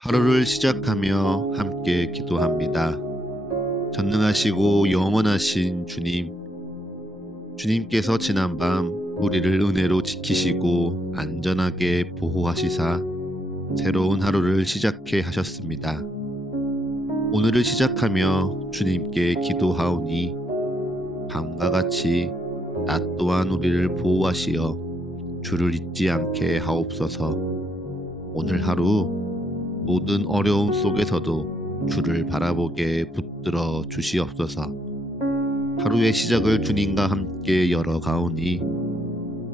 하루를 시작하며 함께 기도합니다. 전능하시고 영원하신 주님, 주님께서 지난밤 우리를 은혜로 지키시고 안전하게 보호하시사 새로운 하루를 시작해 하셨습니다. 오늘을 시작하며 주님께 기도하오니 밤과 같이 낮 또한 우리를 보호하시어 주를 잊지 않게 하옵소서. 오늘 하루 모든 어려움 속에서도 주를 바라보게 붙들어 주시옵소서. 하루의 시작을 주님과 함께 열어가오니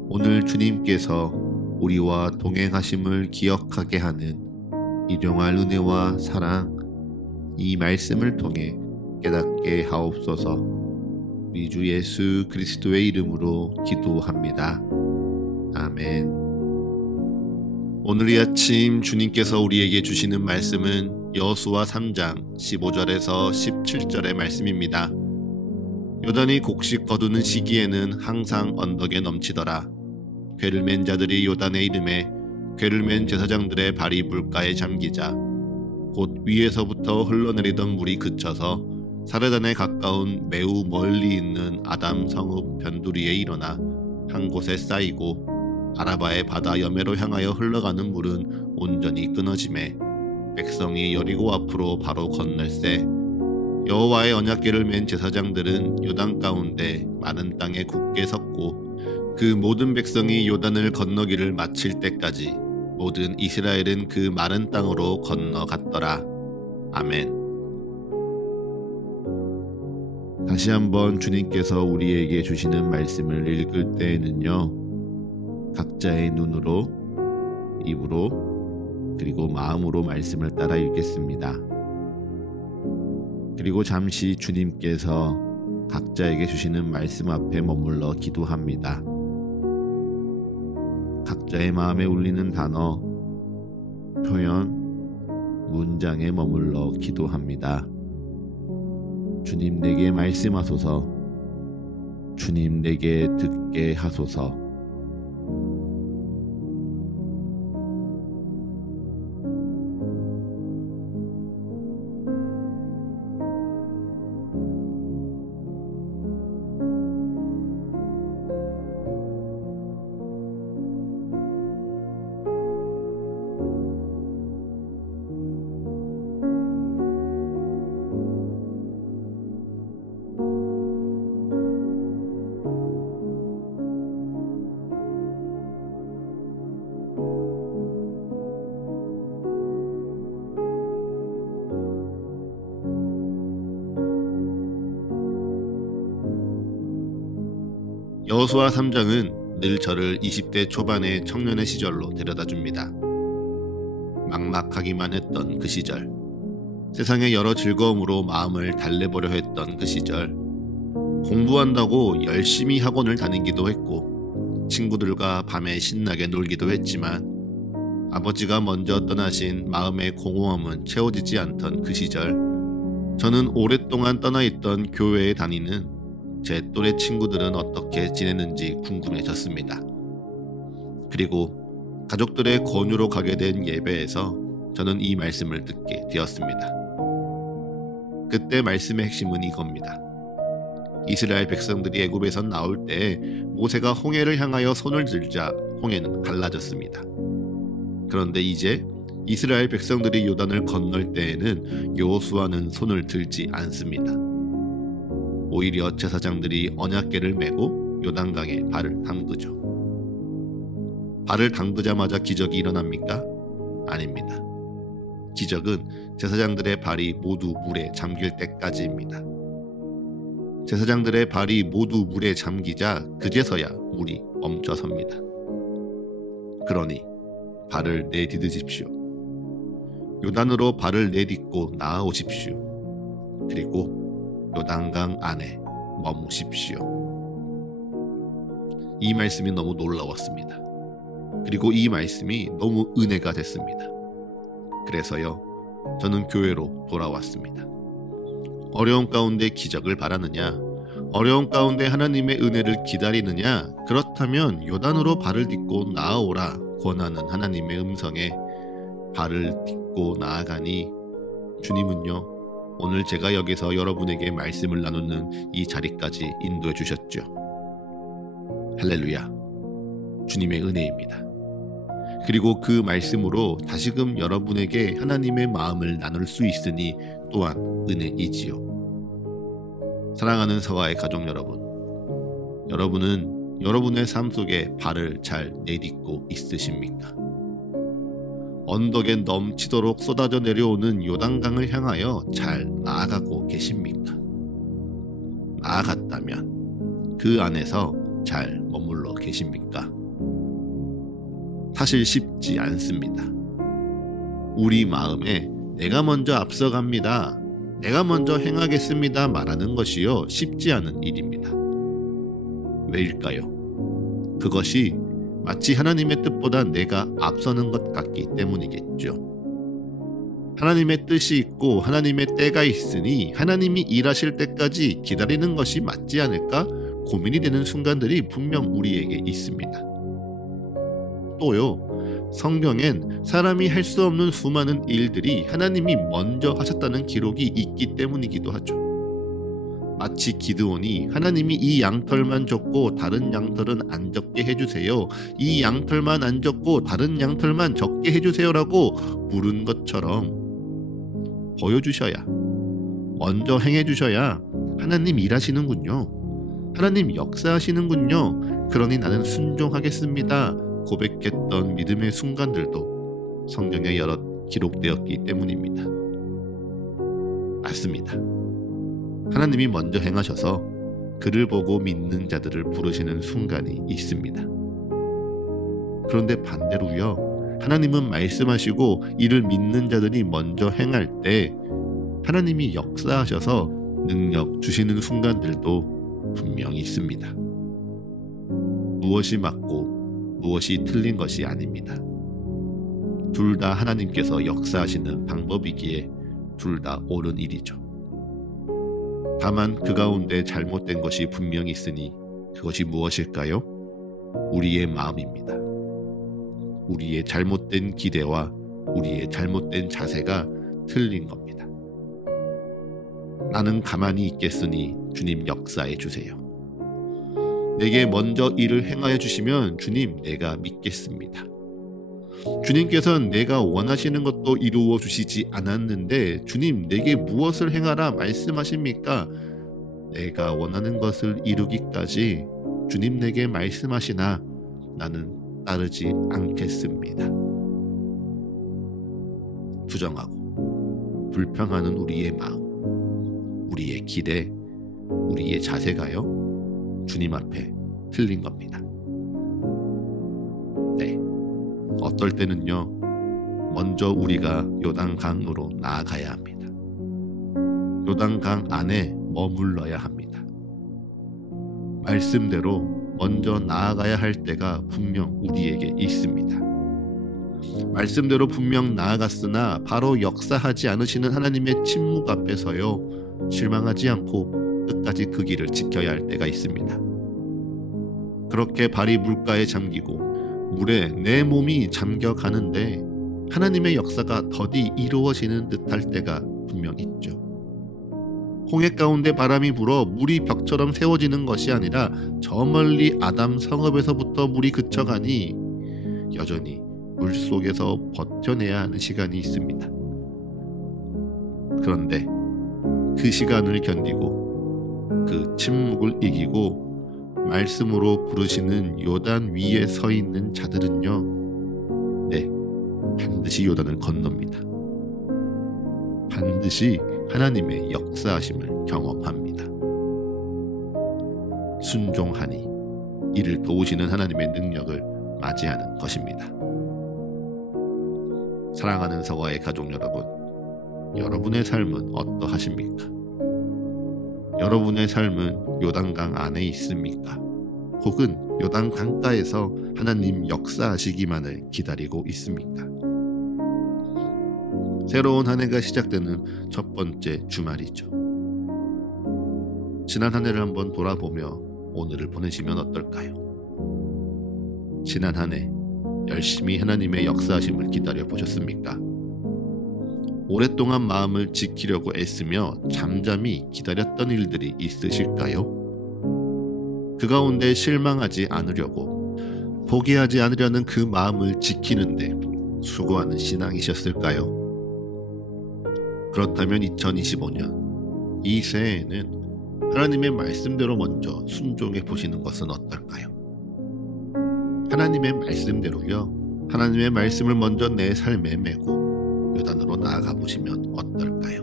오늘 주님께서 우리와 동행하심을 기억하게 하는 일용할 은혜와 사랑, 이 말씀을 통해 깨닫게 하옵소서. 우리 주 예수 그리스도의 이름으로 기도합니다. 아멘. 오늘 이 아침 주님께서 우리에게 주시는 말씀은 여호수아 3장 15절에서 17절의 말씀입니다. 요단이 곡식 거두는 시기에는 항상 언덕에 넘치더라. 궤를 맨 자들이 요단의 이름에 궤를 맨 제사장들의 발이 물가에 잠기자 곧 위에서부터 흘러내리던 물이 그쳐서 사르단에 가까운 매우 멀리 있는 아담 성읍 변두리에 일어나 한 곳에 쌓이고 아라바의 바다 여매로 향하여 흘러가는 물은 온전히 끊어지매 백성이 여리고 앞으로 바로 건널세 여호와의 언약궤를 맨 제사장들은 요단 가운데 마른 땅에 굳게 섰고 그 모든 백성이 요단을 건너기를 마칠 때까지 모든 이스라엘은 그 마른 땅으로 건너갔더라. 아멘. 다시 한번 주님께서 우리에게 주시는 말씀을 읽을 때에는요, 각자의 눈으로, 입으로, 그리고 마음으로 말씀을 따라 읽겠습니다. 그리고 잠시 주님께서 각자에게 주시는 말씀 앞에 머물러 기도합니다. 각자의 마음에 울리는 단어, 표현, 문장에 머물러 기도합니다. 주님 내게 말씀하소서. 주님 내게 듣게 하소서. 여호수아 3장은 늘 저를 20대 초반의 청년의 시절로 데려다줍니다. 막막하기만 했던 그 시절, 세상의 여러 즐거움으로 마음을 달래보려 했던 그 시절, 공부한다고 열심히 학원을 다니기도 했고 친구들과 밤에 신나게 놀기도 했지만 아버지가 먼저 떠나신 마음의 공허함은 채워지지 않던 그 시절, 저는 오랫동안 떠나있던 교회에 다니는 제 또래 친구들은 어떻게 지내는지 궁금해졌습니다. 그리고 가족들의 권유로 가게 된 예배에서 저는 이 말씀을 듣게 되었습니다. 그때 말씀의 핵심은 이겁니다. 이스라엘 백성들이 애굽에서 나올 때 모세가 홍해를 향하여 손을 들자 홍해는 갈라졌습니다. 그런데 이제 이스라엘 백성들이 요단을 건널 때에는 여호수아는 손을 들지 않습니다. 오히려 제사장들이 언약궤를 메고 요단강에 발을 담그죠. 발을 담그자마자 기적이 일어납니까? 아닙니다. 기적은 제사장들의 발이 모두 물에 잠길 때까지입니다. 제사장들의 발이 모두 물에 잠기자 그제서야 물이 멈춰섭니다. 그러니 발을 내디디십시오. 요단으로 발을 내딛고 나아오십시오. 그리고 요단강 안에 머무십시오. 이 말씀이 너무 놀라웠습니다. 그리고 이 말씀이 너무 은혜가 됐습니다. 그래서요, 저는 교회로 돌아왔습니다. 어려움 가운데 기적을 바라느냐? 어려움 가운데 하나님의 은혜를 기다리느냐? 그렇다면 요단으로 발을 딛고 나아오라 권하는 하나님의 음성에 발을 딛고 믿고 나아가니 주님은요, 오늘 제가 여기서 여러분에게 말씀을 나누는 이 자리까지 인도해 주셨죠. 할렐루야. 주님의 은혜입니다. 그리고 그 말씀으로 다시금 여러분에게 하나님의 마음을 나눌 수 있으니 또한 은혜이지요. 사랑하는 서가의 가족 여러분, 여러분은 여러분의 삶 속에 발을 잘 내딛고 있으십니까? 언덕에 넘치도록 쏟아져 내려오는 요단강을 향하여 잘 나아가고 계십니까? 나아갔다면 그 안에서 잘 머물러 계십니까? 사실 쉽지 않습니다. 우리 마음에 내가 먼저 앞서갑니다, 내가 먼저 행하겠습니다 말하는 것이요, 쉽지 않은 일입니다. 왜일까요? 그것이 마치 하나님의 뜻보다 내가 앞서는 것 같기 때문이겠죠. 하나님의 뜻이 있고 하나님의 때가 있으니 하나님이 일하실 때까지 기다리는 것이 맞지 않을까 고민이 되는 순간들이 분명 우리에게 있습니다. 또요, 성경엔 사람이 할 수 없는 수많은 일들이 하나님이 먼저 하셨다는 기록이 있기 때문이기도 하죠. 마치 기드온이 하나님이 이 양털만 줬고 다른 양털은 안 적게 해주세요, 이 양털만 안 적고 다른 양털만 적게 해주세요라고 물은 것처럼 보여주셔야, 먼저 행해주셔야 하나님 일하시는군요, 하나님 역사하시는군요, 그러니 나는 순종하겠습니다 고백했던 믿음의 순간들도 성경에 여러 기록되었기 때문입니다. 맞습니다. 하나님이 먼저 행하셔서 그를 보고 믿는 자들을 부르시는 순간이 있습니다. 그런데 반대로요, 하나님은 말씀하시고 이를 믿는 자들이 먼저 행할 때 하나님이 역사하셔서 능력 주시는 순간들도 분명히 있습니다. 무엇이 맞고 무엇이 틀린 것이 아닙니다. 둘 다 하나님께서 역사하시는 방법이기에 둘 다 옳은 일이죠. 다만 그 가운데 잘못된 것이 분명히 있으니 그것이 무엇일까요? 우리의 마음입니다. 우리의 잘못된 기대와 우리의 잘못된 자세가 틀린 겁니다. 나는 가만히 있겠으니 주님 역사해 주세요. 내게 먼저 일을 행하여 주시면 주님 내가 믿겠습니다. 주님께서는 내가 원하시는 것도 이루어 주시지 않았는데 주님 내게 무엇을 행하라 말씀하십니까? 내가 원하는 것을 이루기까지 주님 내게 말씀하시나 나는 따르지 않겠습니다. 부정하고 불평하는 우리의 마음, 우리의 기대, 우리의 자세가요, 주님 앞에 틀린 겁니다. 네, 어떨 때는요, 먼저 우리가 요단강으로 나아가야 합니다. 요단강 안에 머물러야 합니다. 말씀대로 먼저 나아가야 할 때가 분명 우리에게 있습니다. 말씀대로 분명 나아갔으나 바로 역사하지 않으시는 하나님의 침묵 앞에서요, 실망하지 않고 끝까지 그 길을 지켜야 할 때가 있습니다. 그렇게 발이 물가에 잠기고 물에 내 몸이 잠겨가는데 하나님의 역사가 더디 이루어지는 듯할 때가 분명 있죠. 홍해 가운데 바람이 불어 물이 벽처럼 세워지는 것이 아니라 저 멀리 아담 성읍에서부터 물이 그쳐가니 여전히 물속에서 버텨내야 하는 시간이 있습니다. 그런데 그 시간을 견디고 그 침묵을 이기고 말씀으로 부르시는 요단 위에 서 있는 자들은요, 네, 반드시 요단을 건넙니다. 반드시 하나님의 역사하심을 경험합니다. 순종하니 이를 도우시는 하나님의 능력을 맞이하는 것입니다. 사랑하는 서가의 가족 여러분, 여러분의 삶은 어떠하십니까? 여러분의 삶은 요단강 안에 있습니까? 혹은 요단 강가에서 하나님 역사하시기만을 기다리고 있습니까? 새로운 한 해가 시작되는 첫 번째 주말이죠. 지난 한 해를 한번 돌아보며 오늘을 보내시면 어떨까요? 지난 한 해 열심히 하나님의 역사하심을 기다려 보셨습니까? 오랫동안 마음을 지키려고 애쓰며 잠잠히 기다렸던 일들이 있으실까요? 그 가운데 실망하지 않으려고 포기하지 않으려는 그 마음을 지키는데 수고하는 신앙이셨을까요? 그렇다면 2025년 이 새해에는 하나님의 말씀대로 먼저 순종해 보시는 것은 어떨까요? 하나님의 말씀대로요. 하나님의 말씀을 먼저 내 삶에 메고 요단으로 나아가 보시면 어떨까요?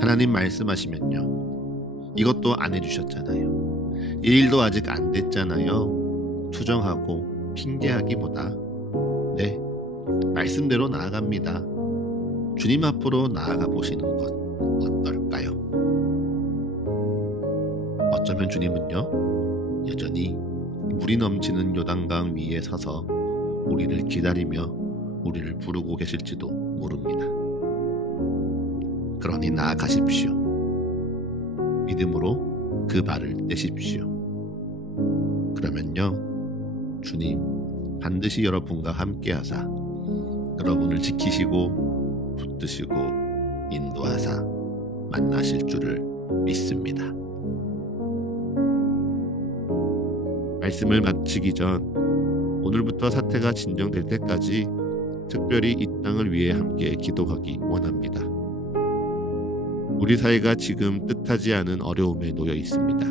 하나님 말씀하시면요. 이것도 안 해주셨잖아요. 이 일도 아직 안 됐잖아요. 투정하고 핑계하기보다 네, 말씀대로 나아갑니다. 주님 앞으로 나아가 보시는 것 어떨까요? 어쩌면 주님은요, 여전히 물이 넘치는 요단강 위에 서서 우리를 기다리며 우리를 부르고 계실지도 모릅니다. 그러니 나아가십시오. 믿음으로 그 발을 떼십시오. 그러면요, 주님 반드시 여러분과 함께하사 여러분을 지키시고 붙드시고 인도하사 만나실 줄을 믿습니다. 말씀을 마치기 전 오늘부터 사태가 진정될 때까지 특별히 이 땅을 위해 함께 기도하기 원합니다. 우리 사회가 지금 뜻하지 않은 어려움에 놓여 있습니다.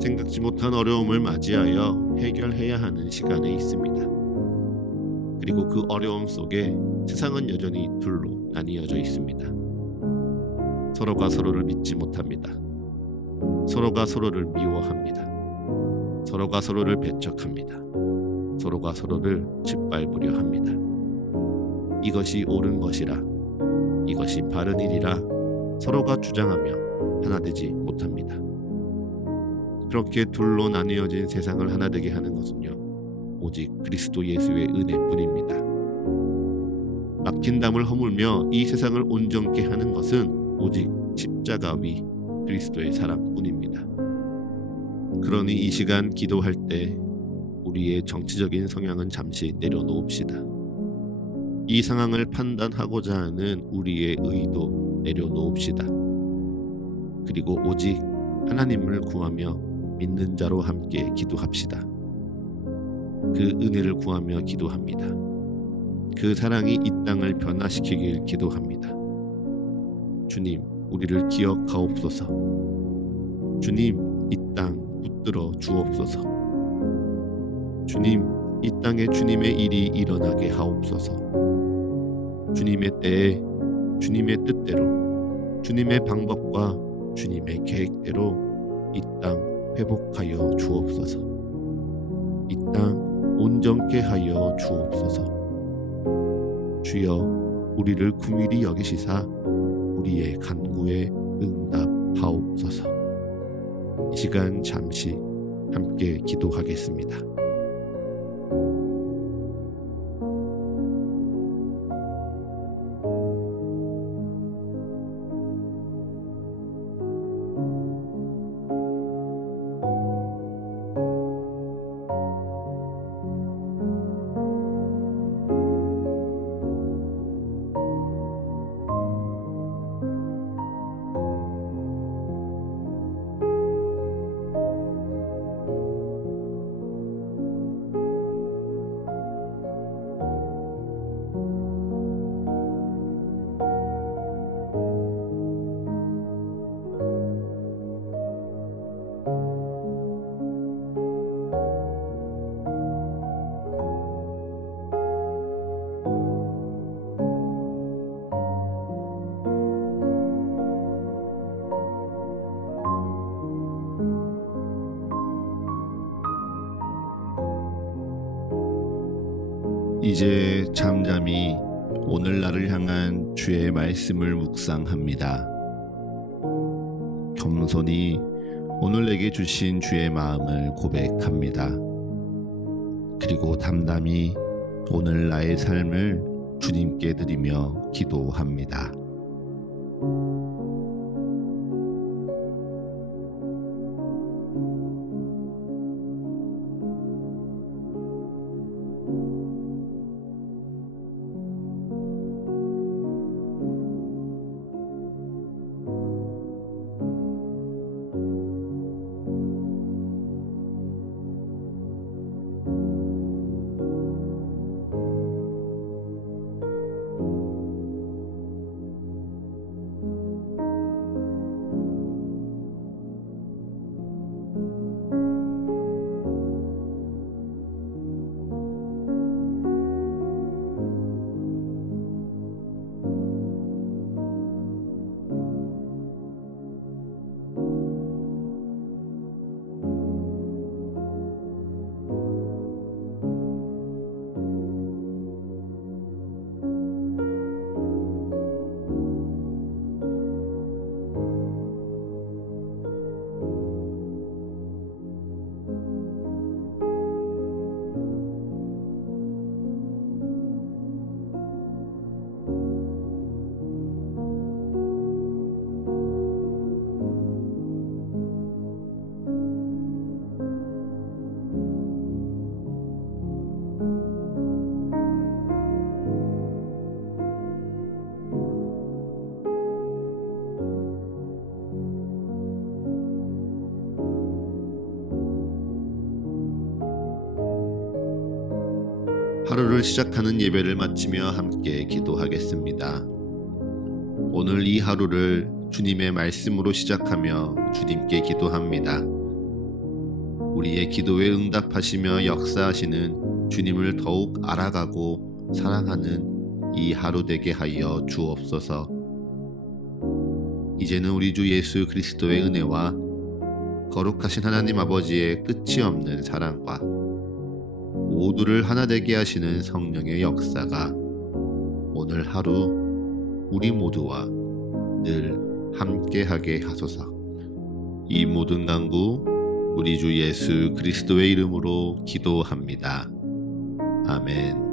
생각지 못한 어려움을 맞이하여 해결해야 하는 시간에 있습니다. 그리고 그 어려움 속에 세상은 여전히 둘로 나뉘어져 있습니다. 서로가 서로를 믿지 못합니다. 서로가 서로를 미워합니다. 서로가 서로를 배척합니다. 서로가 서로를 짓밟으려 합니다. 이것이 옳은 것이라, 이것이 바른 일이라 서로가 주장하며 하나 되지 못합니다. 그렇게 둘로 나뉘어진 세상을 하나 되게 하는 것은요, 오직 그리스도 예수의 은혜뿐입니다. 막힌 담을 허물며 이 세상을 온전케 하는 것은 오직 십자가 위 그리스도의 사랑뿐입니다. 그러니 이 시간 기도할 때 우리의 정치적인 성향은 잠시 내려놓읍시다. 이 상황을 판단하고자 하는 우리의 의도 내려놓읍시다. 그리고 오직 하나님을 구하며 믿는 자로 함께 기도합시다. 그 은혜를 구하며 기도합니다. 그 사랑이 이 땅을 변화시키길 기도합니다. 주님, 우리를 기억하옵소서. 주님, 이 땅 붙들어 주옵소서. 주님, 이 땅에 주님의 일이 일어나게 하옵소서. 주님의 때에 주님의 뜻대로 주님의 방법과 주님의 계획대로 이 땅 회복하여 주옵소서. 이 땅 온전케 하여 주옵소서. 주여, 우리를 긍휼히 여기시사 우리의 간구에 응답하옵소서. 이 시간 잠시 함께 기도하겠습니다. 이제 잠잠히 오늘날을 향한 주의 말씀을 묵상합니다. 겸손히 오늘 내게 주신 주의 마음을 고백합니다. 그리고 담담히 오늘 나의 삶을 주님께 드리며 기도합니다. 하루를 시작하는 예배를 마치며 함께 기도하겠습니다. 오늘 이 하루를 주님의 말씀으로 시작하며 주님께 기도합니다. 우리의 기도에 응답하시며 역사하시는 주님을 더욱 알아가고 사랑하는 이 하루 되게 하여 주옵소서. 이제는 우리 주 예수 그리스도의 은혜와 거룩하신 하나님 아버지의 끝이 없는 사랑과 모두를 하나 되게 하시는 성령의 역사가 오늘 하루 우리 모두와 늘 함께하게 하소서. 이 모든 간구 우리 주 예수 그리스도의 이름으로 기도합니다. 아멘.